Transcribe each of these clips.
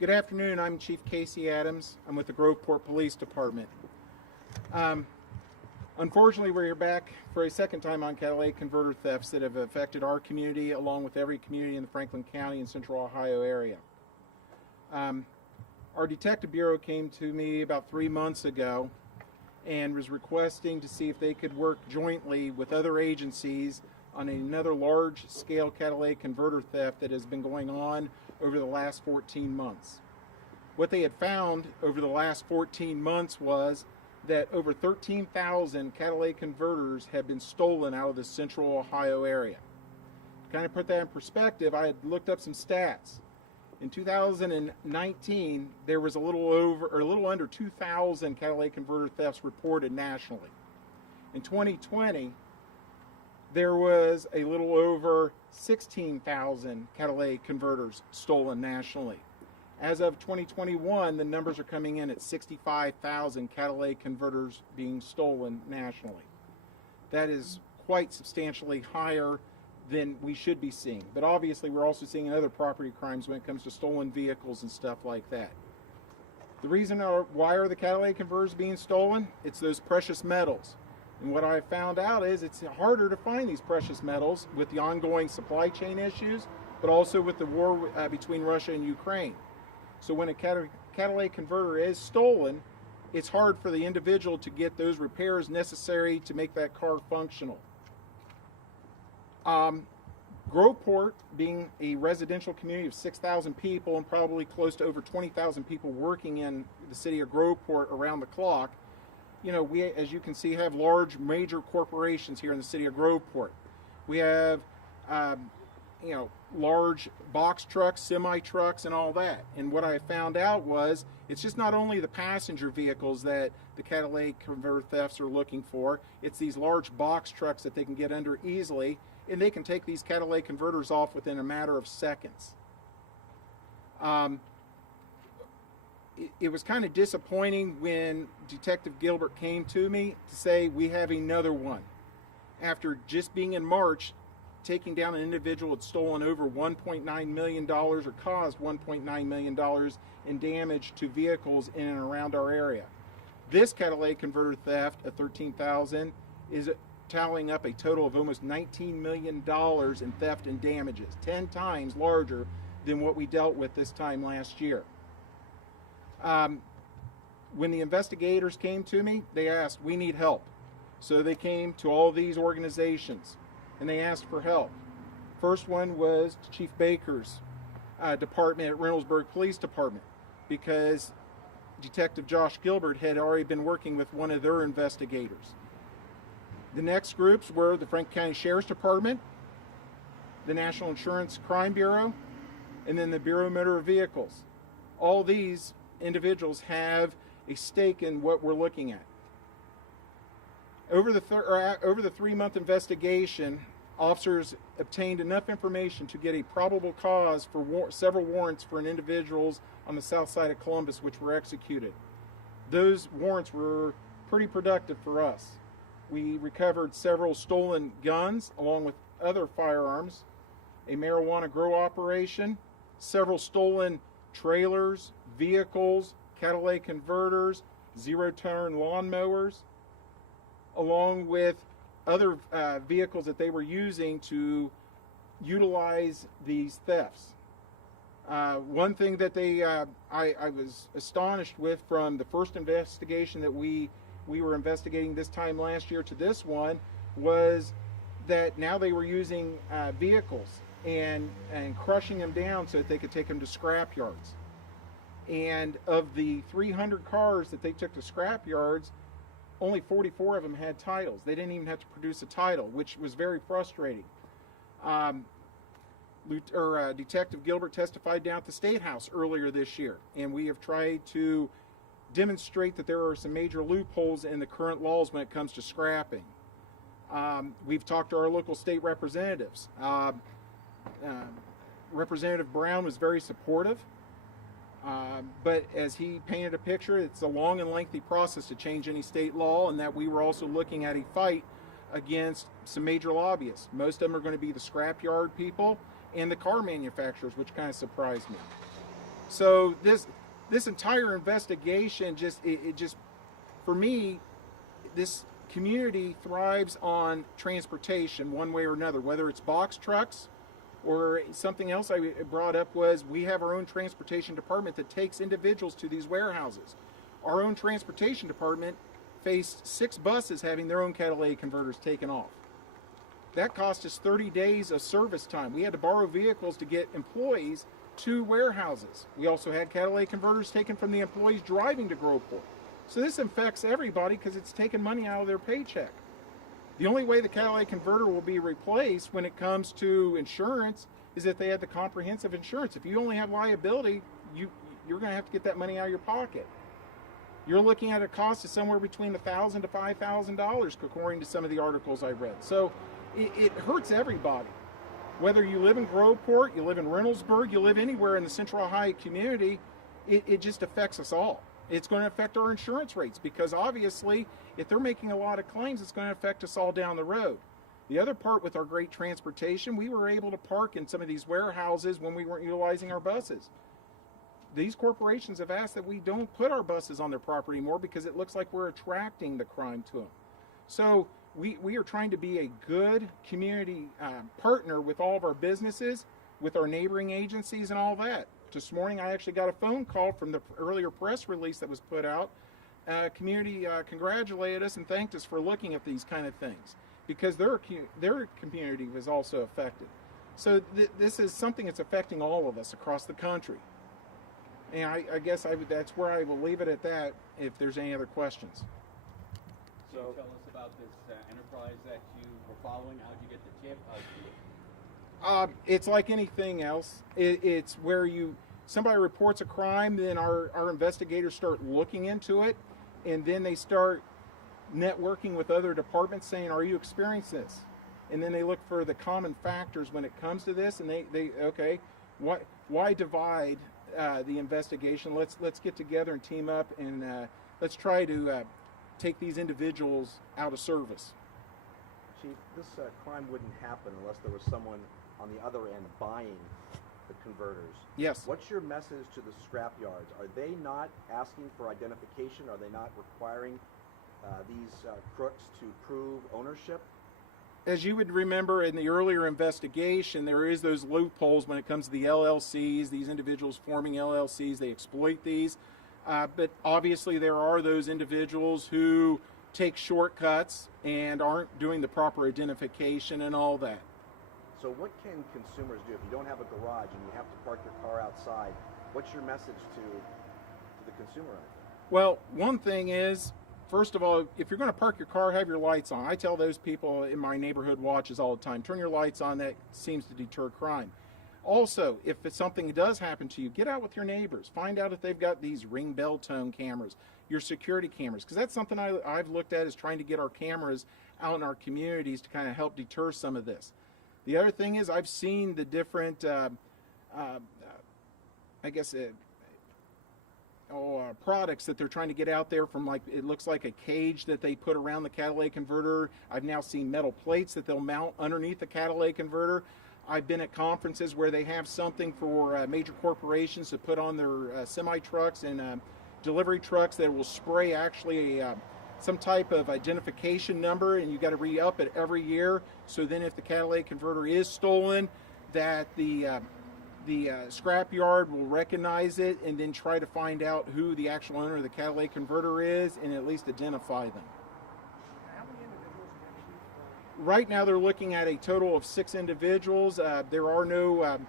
Good afternoon. I'm Chief Casey Adams. I'm with the Groveport Police Department. Unfortunately, we're back for a second time on catalytic converter thefts that have affected our community along with every community in the Franklin County and Central Ohio area. Our Detective Bureau came to me about 3 months ago and was requesting to see if they could work jointly with other agencies on another large-scale catalytic converter theft that has been going on over the last 14 months. What they had found over the last 14 months was that over 13,000 catalytic converters had been stolen out of the Central Ohio area. To kind of put that in perspective, I had looked up some stats. In 2019, there was a little under 2,000 catalytic converter thefts reported nationally. In 2020, there was a little over 16,000 catalytic converters stolen nationally. As of 2021, the numbers are coming in at 65,000 catalytic converters being stolen nationally. That is quite substantially higher than we should be seeing. But obviously, we're also seeing other property crimes when it comes to stolen vehicles and stuff like that. The reason why are the catalytic converters being stolen? It's those precious metals. And what I found out is it's harder to find these precious metals with the ongoing supply chain issues, but also with the war between Russia and Ukraine. So when a catalytic converter is stolen, it's hard for the individual to get those repairs necessary to make that car functional. Groveport, being a residential community of 6,000 people and probably close to over 20,000 people working in the city of Groveport around the clock, you know, we, as you can see, have large major corporations here in the city of Groveport. We have, you know, large box trucks, semi-trucks, and all that. And what I found out was it's just not only the passenger vehicles that the catalytic converter thefts are looking for, it's these large box trucks that they can get under easily, and they can take these catalytic converters off within a matter of seconds. It was kind of disappointing when Detective Gilbert came to me to say we have another one. After just being in March, taking down an individual had stolen over $1.9 million or caused $1.9 million in damage to vehicles in and around our area. This catalytic converter theft of 13,000 is tallying up a total of almost $19 million in theft and damages, 10 times larger than what we dealt with this time last year. When the investigators came to me, they asked, we need help. So they came to all these organizations and they asked for help. First one was to Chief Baker's department at Reynoldsburg Police Department, because Detective Josh Gilbert had already been working with one of their investigators. The next groups were the Franklin County Sheriff's Department, the National Insurance Crime Bureau, and then the Bureau of Motor Vehicles. All these individuals have a stake in what we're looking at. Over the 3-month investigation, officers obtained enough information to get a probable cause for several warrants for individuals on the south side of Columbus, which were executed. Those warrants were pretty productive for us. We recovered several stolen guns along with other firearms, a marijuana grow operation, several stolen trailers, vehicles, catalytic converters, zero-turn lawnmowers, along with other vehicles that they were using to utilize these thefts. One thing that I was astonished with from the first investigation that we were investigating this time last year to this one was that now they were using vehicles and crushing them down so that they could take them to scrap yards. And of the 300 cars that they took to scrap yards, only 44 of them had titles. They didn't even have to produce a title, which was very frustrating. Detective Gilbert testified down at the State House earlier this year, and we have tried to demonstrate that there are some major loopholes in the current laws when it comes to scrapping. We've talked to our local state representatives. Representative Brown was very supportive. But as he painted a picture, it's a long and lengthy process to change any state law, and that we were also looking at a fight against some major lobbyists. Most of them are going to be the scrapyard people and the car manufacturers, which kind of surprised me. So this entire investigation it just for me, this community thrives on transportation one way or another, whether it's box trucks or something else I brought up was we have our own transportation department that takes individuals to these warehouses. Our own transportation department faced 6 buses having their own catalytic converters taken off. That cost us 30 days of service time. We had to borrow vehicles to get employees to warehouses. We also had catalytic converters taken from the employees driving to Groveport. So this affects everybody because it's taking money out of their paycheck. The only way the catalytic converter will be replaced when it comes to insurance is if they have the comprehensive insurance. If you only have liability, you're going to have to get that money out of your pocket. You're looking at a cost of somewhere between $1,000 to $5,000, according to some of the articles I read. So it hurts everybody. Whether you live in Groveport, you live in Reynoldsburg, you live anywhere in the Central Ohio community, it just affects us all. It's going to affect our insurance rates because obviously if they're making a lot of claims, it's going to affect us all down the road. The other part with our great transportation, we were able to park in some of these warehouses when we weren't utilizing our buses. These corporations have asked that we don't put our buses on their property more because it looks like we're attracting the crime to them. So we are trying to be a good community partner with all of our businesses, with our neighboring agencies and all that. This morning I actually got a phone call from the earlier press release that was put out. Community congratulated us and thanked us for looking at these kind of things because their community was also affected. So this is something that's affecting all of us across the country. And I guess that's where I will leave it at that if there's any other questions. So tell us about this enterprise that you were following. How did you get the tip? It's like anything else. It's where somebody reports a crime, then our investigators start looking into it, and then they start networking with other departments saying, are you experiencing this? And then they look for the common factors when it comes to this, and they okay, why divide the investigation? Let's get together and team up, and let's try to take these individuals out of service. Chief, this crime wouldn't happen unless there was someone on the other end buying the converters. Yes. What's your message to the scrap yards? Are they not asking for identification? Are they not requiring these crooks to prove ownership? As you would remember in the earlier investigation, there is those loopholes when it comes to the LLCs, these individuals forming LLCs, they exploit these. But obviously there are those individuals who take shortcuts and aren't doing the proper identification and all that. So what can consumers do if you don't have a garage and you have to park your car outside? What's your message to the consumer out there? Well, one thing is, first of all, if you're going to park your car, have your lights on. I tell those people in my neighborhood watches all the time, turn your lights on. That seems to deter crime. Also, if something does happen to you, get out with your neighbors. Find out if they've got these ring bell tone cameras, your security cameras, because that's something I've looked at is trying to get our cameras out in our communities to kind of help deter some of this. The other thing is I've seen the different, products that they're trying to get out there from, like, it looks like a cage that they put around the catalytic converter. I've now seen metal plates that they'll mount underneath the catalytic converter. I've been at conferences where they have something for major corporations to put on their semi-trucks and delivery trucks that will spray actually some type of identification number, and you got to re-up it every year. So then if the catalytic converter is stolen, that the scrapyard will recognize it and then try to find out who the actual owner of the catalytic converter is and at least identify them. How many individuals have you? Right now they're looking at a total of 6 individuals. There are no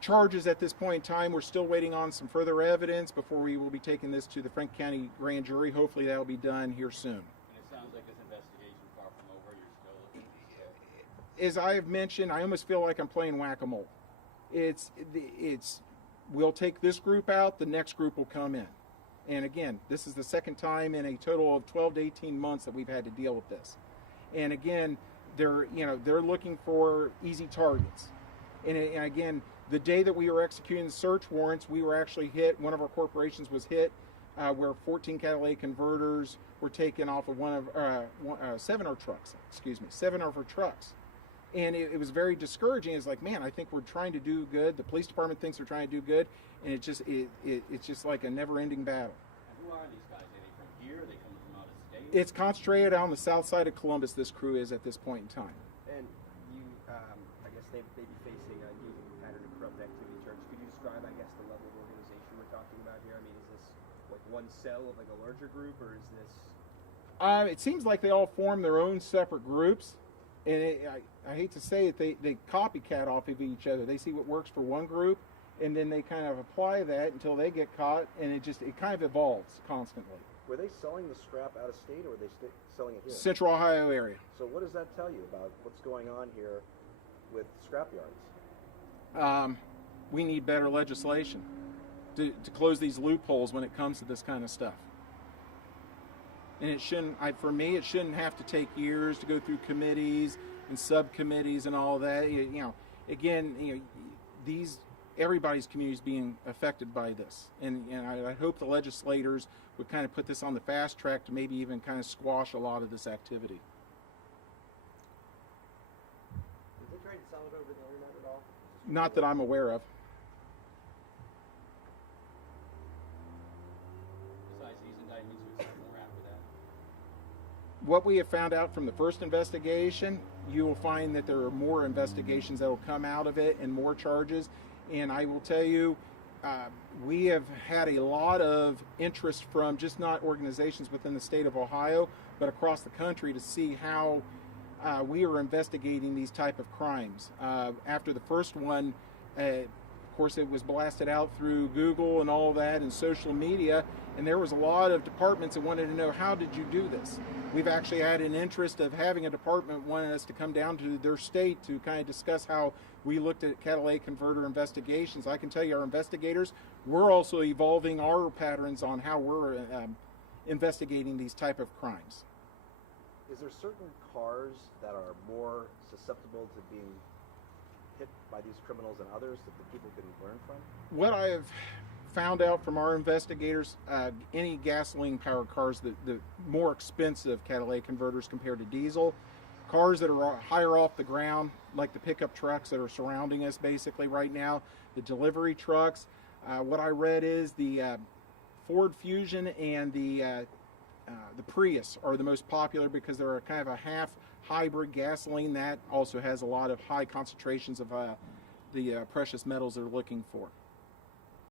charges at this point in time. We're still waiting on some further evidence before we will be taking this to the Franklin County Grand Jury. Hopefully that will be done here soon. And it sounds like this investigation far from over. You're still As I have mentioned, I almost feel like I'm playing whack-a-mole. We'll take this group out, the next group will come in. And again, this is the second time in a total of 12 to 18 months that we've had to deal with this. And again, they're looking for easy targets. And again, the day that we were executing the search warrants, we were actually hit, one of our corporations was hit, where 14 catalytic converters were taken off of 7 of our trucks. And it was very discouraging. It's like, man, I think we're trying to do good. The police department thinks we're trying to do good. and it's just like a never-ending battle. And who are these guys? Are they from here? Are they coming from out of state? It's concentrated on the south side of Columbus, this crew is at this point in time. And you, I guess they may be facing a engaging pattern of corrupt activity charges. Could you describe, I guess, the level of organization we're talking about here? I mean, is this like one cell of like a larger group, or is this? It seems like they all form their own separate groups, and I hate to say it, they copycat off of each other. They see what works for one group, and then they kind of apply that until they get caught, and it kind of evolves constantly. Were they selling the scrap out of state, or were they selling it here? Central Ohio area. So what does that tell you about what's going on here with scrap yards? We need better legislation to close these loopholes when it comes to this kind of stuff. And it shouldn't, for me, it shouldn't have to take years to go through committees and subcommittees and all that. Everybody's community is being affected by this, and I hope the legislators would kind of put this on the fast track to maybe even kind of squash a lot of this activity. Did they try to sell it over the internet at all? Not that I'm aware of. Besides these indictments, we expect more after that. What we have found out from the first investigation, you will find that there are more investigations that will come out of it and more charges. And I will tell you, we have had a lot of interest from just not organizations within the state of Ohio, but across the country to see how we are investigating these type of crimes. After the first one, of course, it was blasted out through Google and all that and social media, and there was a lot of departments that wanted to know, how did you do this? We've actually had an interest of having a department wanting us to come down to their state to kind of discuss how we looked at catalytic converter investigations. I can tell you, our investigators, we're also evolving our patterns on how we're investigating these type of crimes. Is there certain cars that are more susceptible to being hit by these criminals than others that the people can learn from? What I have found out from our investigators, any gasoline-powered cars, the more expensive catalytic converters compared to diesel, cars that are higher off the ground, like the pickup trucks that are surrounding us basically right now, the delivery trucks. What I read is the Ford Fusion and the Prius are the most popular because they're a kind of a half hybrid gasoline that also has a lot of high concentrations of the precious metals they're looking for.